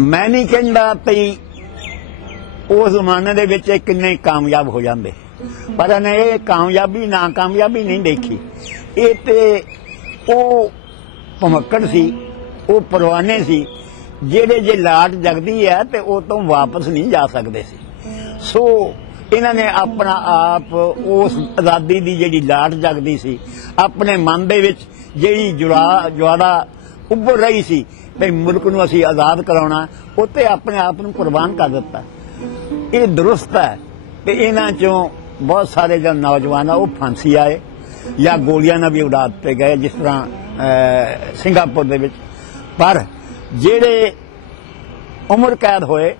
मैं नहीं कहता भई उस जमाने दे विच किन्ने कामयाब हो जाते, पर इन्हें ये कामयाबी नाकामयाबी नहीं देखी। ये तो भमक्कड़ सी, वो परवाने सी जेड़े जे लाट जगदी है तो वो तो वापस नहीं जा सकते सी। सो इन्होंने अपना आप उस आज़ादी की जी लाट जगदी सी अपने मन दे विच जी ज्वाला उभर रही सी भाई मुल्क नूं असीं आज़ाद कराउणा, उत्ते अपने आप नूं कुर्बान कर दिता। ये दुरुस्त है कि इन्हां चों बहुत सारे जो नौजवान वो फांसी आए या गोलियां नाल भी उड़ा दिते गए, जिस तरह सिंगापुर दे विच। पर जेड़े उम्र कैद होए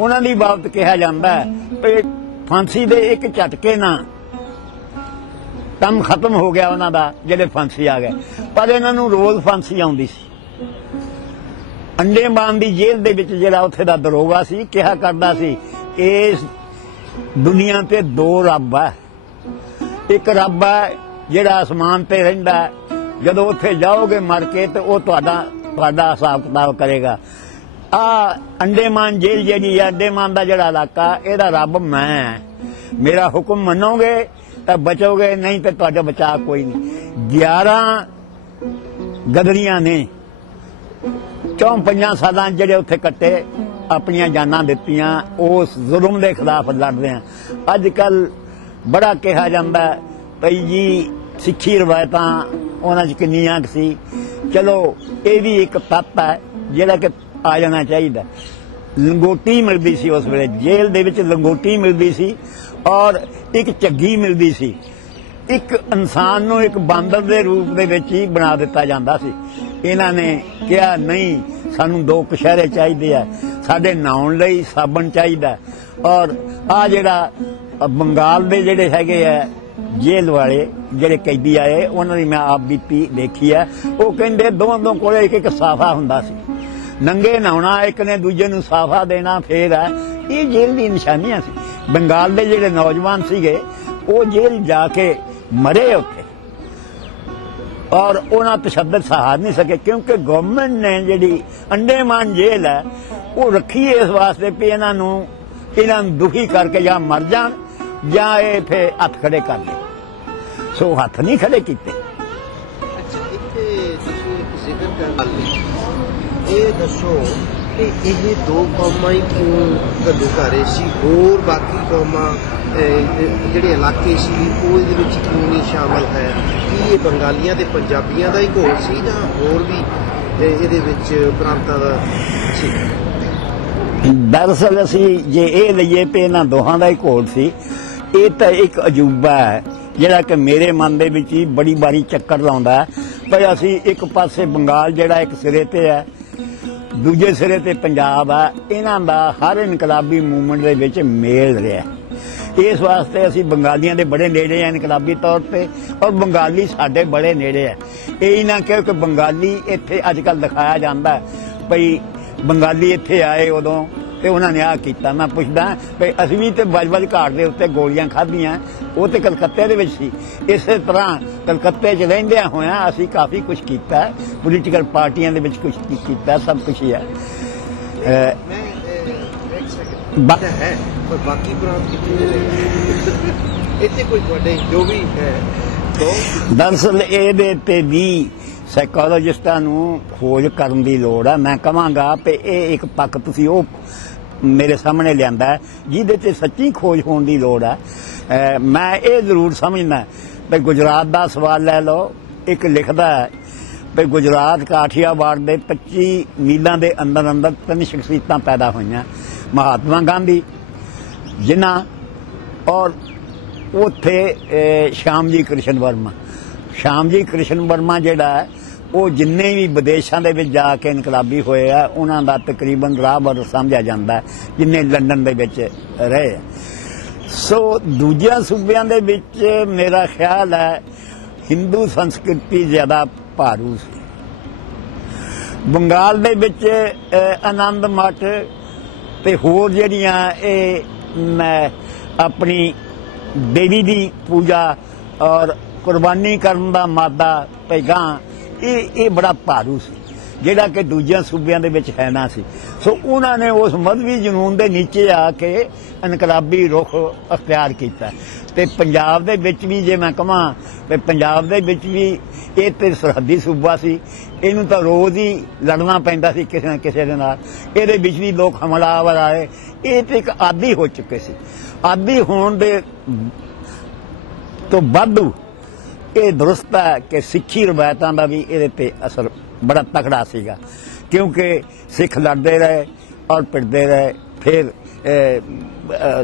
उन्हां दी बाबत कहा जाता है कि फांसी दे एक झटके ना काम खत्म हो गया उन्हां दा, जेड़े फांसी आ गए। पर इन्हां नूं रोज़ फांसी आउंदी सी। अंडेमान दी जेल दे विच जिहड़ा उत्थे दा दरोगा सी कहा करदा सी इस दुनिया ते दो रब है, एक रब है जिहड़ा आसमान ते रहिंदा है, जदों उत्थे जाओगे मर के तो वह तुहाडा हिसाब किताब करेगा। आ अंडेमान जेल जी अंडेमान का जिहड़ा इलाका इहदा रब मैं है, मेरा हुक्म मनोगे तो बचोगे, नहीं तो तुहाडा बचा कोई नहीं। 11 गदरियां ने 4-5 साल जेडे उत्थे कट्टे अपनिया जाना दित्तियां, उस जुल्म के खिलाफ लड़ते हैं। अजकल बड़ा कहा जाता है भई जी सिक्खी रवायत उन्होंने किन्नियां सी, चलो ये भी एक तत्त है जिहड़ा कि आ जाना चाहिए। लंगोटी मिलती सी उस वेले जेल दे विच, लंगोटी मिलती सी और एक झग्गी मिलती सी। एक इंसान नूं एक बांदर के रूप दे विच ही बना दिता जाता सी। इन्हां ने कहा नहीं सानू 2 कशहरे चाहिए है, साडे नहाउण लई साबण चाहिए। और आ जिहड़ा बंगाल दे जिहड़े हैगे है जेल वाले जिहड़े कैदी आए उन्हां दी मैं आप बीती देखी है। वो कहिंदे दोवां कोल एक साफा हुंदा सी, नंगे नहाउणा, एक ने दूजे नूं साफा देना, फिर है ये जेल दी निशानियां सी। बंगाल दे जिहड़े नौजवान सीगे वो जेल जाके मरे उत्थे और उन्हें तशद्दद सहार नहीं सके, क्योंकि गवर्नमेंट ने जी अंडेमान जेल है वो रखी है इस वास्ते भी इन्हों दुखी करके या मर जान या ये फिर हथ खड़े कर दे। सो हथ नहीं खड़े किए। दसो कि ये 2 कौमां ही क्यों घल्लू घारे सी, होर बाकी कौमां जिहड़े इलाके सी वो इहदे विच क्यों नहीं शामिल है? कि ये बंगालियां ते पंजाबियां दा ही घोल सी जां होर भी इहदे विच प्रांतां दा सी? दरअसल असी जे ये लईए पे इन्हां दोहां दा ही घोल सी। ये तो एक अजूबा है जिहड़ा कि मेरे मन दे विच ही बड़ी बारी चक्कर लाउंदा है। भाई असी एक पासे बंगाल जिहड़ा एक सिरे ते है, दूजे सिरे ते पंजाब है, इन्हां दा हर इनकलाबी मूवमेंट दे विच मेल रहा। इस वास्ते असी बंगालियां दे बड़े नेड़े हैं इनकलाबी तौर पे, और बंगाली साडे बड़े नेड़े है। यही ना कहो कि बंगाली इत्थे अजकल दिखाया जाता है भई बंगाली इत्थे आए उदों तो उन्होंने आ किया। मैं पुछदा भई असीं भी तो बज घाट के उत्ते गोलियां खाधियां, वो तो कलकत्ते दे विच सी। इस तरह कलकत्ते च रहिंदियां होइयां असीं काफ़ी कुछ किया, पोलीटिकल पार्टियां दे विच कुछ किया, सब कुछ ही है। है पर बाकी प्रांत इत्थे कोई तुहाडे जो भी है दरअसल ये भी साइकोलॉजिस्टां नूं खोज करन दी लोड़ है। मैं कहांगा कि ये एक पक्ष तुसीं वो मेरे सामने लियांदा है जिहदे ते सच्ची खोज होने की लोड़ है। मैं ये जरूर समझना भाई गुजरात का सवाल लै लो, एक लिखदा है भाई गुजरात काठियावाड़ के 25 मीलों के अंदर अंदर 3 शख्सियतां पैदा हुई, महात्मा गांधी जिन्ना और उत्थे श्यामजी कृष्ण वर्मा। श्यामजी कृष्ण वर्मा जिहड़ा है वो जिन्ने भी विदेशों के जाके इनकलाबी होए है उन्हां दा तकरीबन राहबर समझा जाता है, जिन्ने लंडन दे विच रहे। सो दूजिया सूबियां दे विच मेरा ख्याल है हिंदू संस्कृति ज्यादा भारू सी। बंगाल दे विच आनंद मठ ते होर जिहड़ियां अपनी देवी दी पूजा और कुर्बानी करन दा मादा पैगाम ये बड़ा भारू सी, जिहड़ा कि दूजिया सूबियां दे विच है ना सी। सो उन्होंने उस मजहबी जनून के नीचे आके इनकलाबी रुख अख्तियार किया। ते पंजाब दे विच भी जे मैं कहां ते पंजाब दे विच भी ये तो सरहदी सूबा सी, इनू तो रोज़ ही लड़ना पैंदा सी किसी न किसी दे नाल। इहदे विच भी लोग हमलावर आए, ये तो एक आदी हो चुके सी। आदी होण दे तो वाधू ये दुरुस्त है कि सिक्खी रवायतों का भी ये असर बड़ा तकड़ा सीगा, क्योंकि सिख लड़ते रहे और पिटते रहे, फिर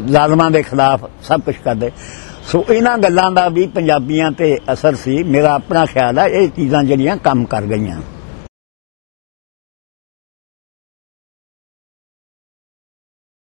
जालमां के खिलाफ सब कुछ करते। सो इन्हां गल्लां दा भी पंजाबियां ते असर सी। मेरा अपना ख्याल है ये चीज़ां जिहड़ियां कम कर गईयां।